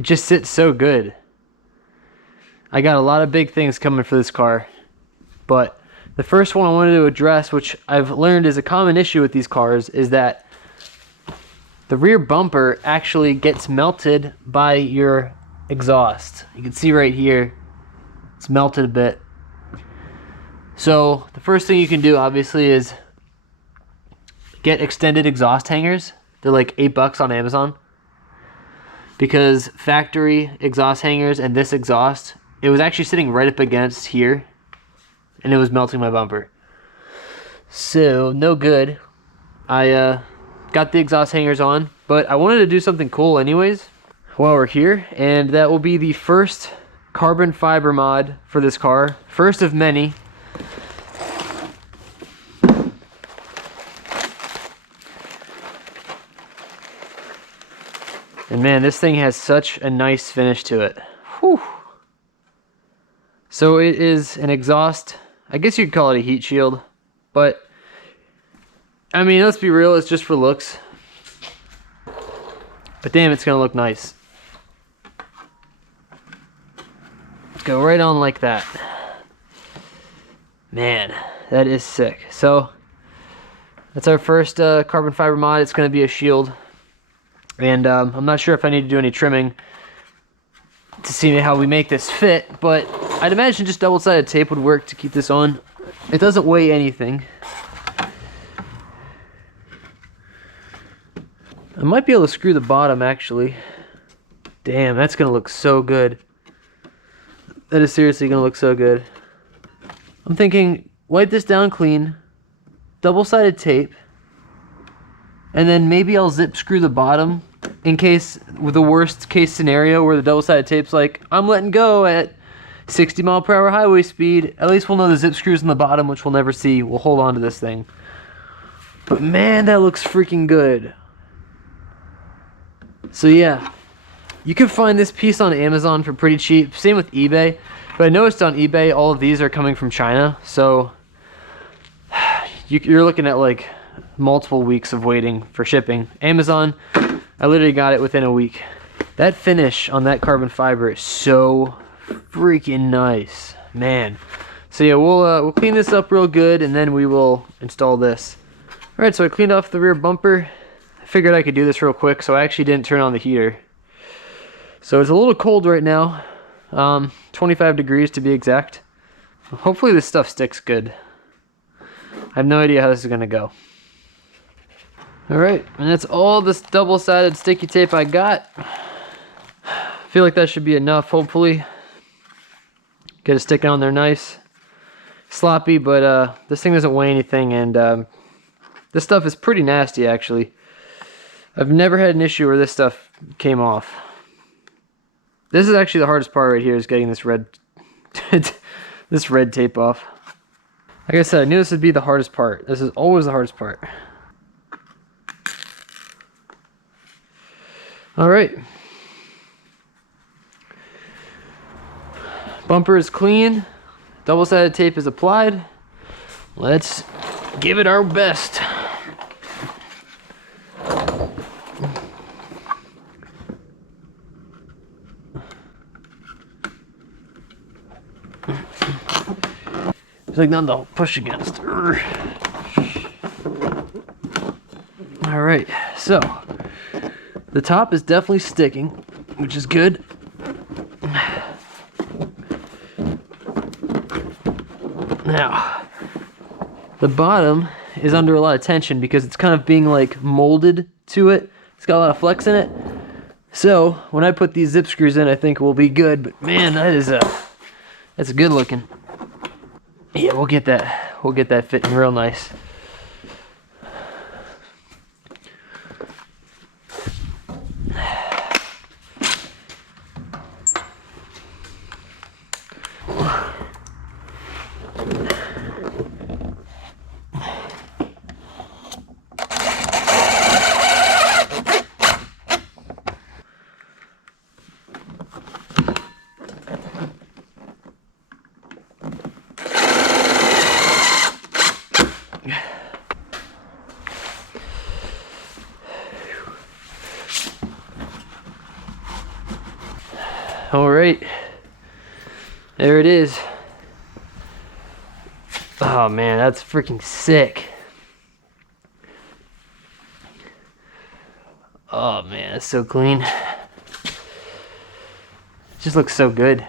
It just sits so good. I got a lot of big things coming for this car, but the first one I wanted to address, which I've learned is a common issue with these cars, is that the rear bumper actually gets melted by your exhaust. You can see right here, it's melted a bit. So the first thing you can do obviously is get extended exhaust hangers. They're like $8 on Amazon. Because factory exhaust hangers and this exhaust, it was actually sitting right up against here and it was melting my bumper. So no good. I got the exhaust hangers on, but I wanted to do something cool anyways while we're here, and that will be the first carbon fiber mod for this car. First of many. And man, this thing has such a nice finish to it. Whew. So it is an exhaust, I guess you'd call it a heat shield, but I mean, let's be real, it's just for looks. But damn, it's gonna look nice. Let's go right on like that. Man, that is sick. So that's our first carbon fiber mod. It's gonna be a shield. And I'm not sure if I need to do any trimming to see how we make this fit, but I'd imagine just double-sided tape would work to keep this on. It doesn't weigh anything. I might be able to screw the bottom actually. Damn, that's gonna look so good. That is seriously gonna look so good. I'm thinking, wipe this down clean, double-sided tape, and then maybe I'll zip screw the bottom in case, with the worst case scenario where the double-sided tape's like, I'm letting go at 60 mile per hour highway speed. At least we'll know the zip screws in the bottom, which we'll never see. We'll hold on to this thing. But man, that looks freaking good. So yeah, you can find this piece on Amazon for pretty cheap. Same with eBay. But I noticed on eBay, all of these are coming from China. So you're looking at like multiple weeks of waiting for shipping. Amazon, I literally got it within a week. That finish on that carbon fiber is so freaking nice, man. So yeah, we'll clean this up real good and then we will install this. All right, so I cleaned off the rear bumper. I figured I could do this real quick, so I actually didn't turn on the heater. So it's a little cold right now, 25 degrees to be exact. Hopefully this stuff sticks good. I have no idea how this is gonna go. All right, and that's all this double-sided sticky tape I got. I feel like that should be enough, hopefully. Get it sticking on there nice. Sloppy, but this thing doesn't weigh anything, and this stuff is pretty nasty, actually. I've never had an issue where this stuff came off. This is actually the hardest part right here, is getting this red, this red tape off. Like I said, I knew this would be the hardest part. This is always the hardest part. All right. Bumper is clean. Double-sided tape is applied. Let's give it our best. There's like nothing to push against. All right, so the top is definitely sticking, which is good. Now, the bottom is under a lot of tension because it's kind of being like molded to it. It's got a lot of flex in it. So when I put these zip screws in, I think we'll be good. But man, that's good looking. Yeah, we'll get that fitting real nice. All right, there it is. Oh man, that's freaking sick. Oh man, it's so clean. It just looks so good.